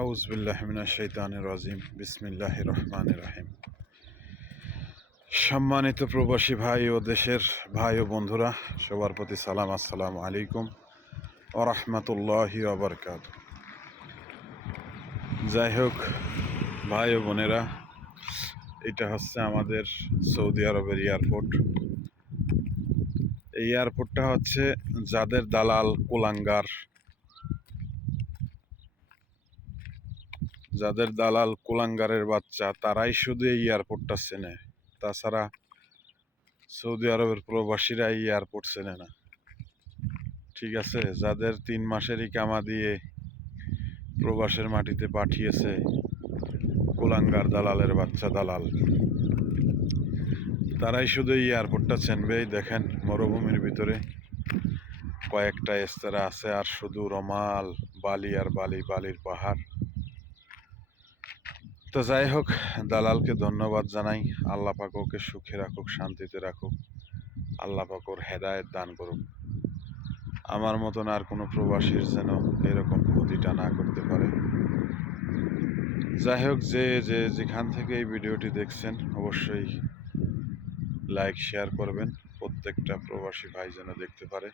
আউযু বিল্লাহি মিনাশ শাইতানির রাজিম। বিসমিল্লাহির রহমানির রহিম। সম্মানিত প্রবাসী ভাই ও দেশের ভাই ও বন্ধুরা, সবার প্রতি সালাম, আসসালামু আলাইকুম ওয়া রাহমাতুল্লাহি ওয়া বারাকাতুহু। যাই হোক ভাই ও বোনেরা, এটা হচ্ছে আমাদের সৌদি আরবের এয়ারপোর্ট। এই এয়ারপোর্টটা হচ্ছে যাদের দালাল কুলাঙ্গারের বাচ্চা, তারাই শুধু এই এয়ারপোর্টটা চেনে। তাছাড়া সৌদি আরবের প্রবাসীরা এই এয়ারপোর্ট চেনে না। ঠিক আছে, যাদের 3 মাসের ইকামা দিয়ে প্রবাসের মাটিতে পাঠিয়েছে কুলাঙ্গার দালালের বাচ্চা দালাল, তারাই শুধু এই এয়ারপোর্টটা চেনবে। দেখেন মরুভূমির ভিতরে কয়েকটা রেস্তোরাঁ আছে, আর শুধু রমাল বালি আর বালি, বালির পাহাড়। তো যাই হোক, দালালকে ধন্যবাদ জানাই। আল্লাহ পাক ওকে সুখে রাখুক, শান্তিতে রাখুক। আল্লাহ পাক ওর হেদায়েত দান করুক। আমার মতন আর কোনো প্রবাসীর যেন এরকম ক্ষতিটা না করতে পারে। যাই হোক, যেখান থেকে এই ভিডিওটি দেখছেন অবশ্যই লাইক শেয়ার করবেন, প্রত্যেকটা প্রবাসী ভাই যেন দেখতে পারে।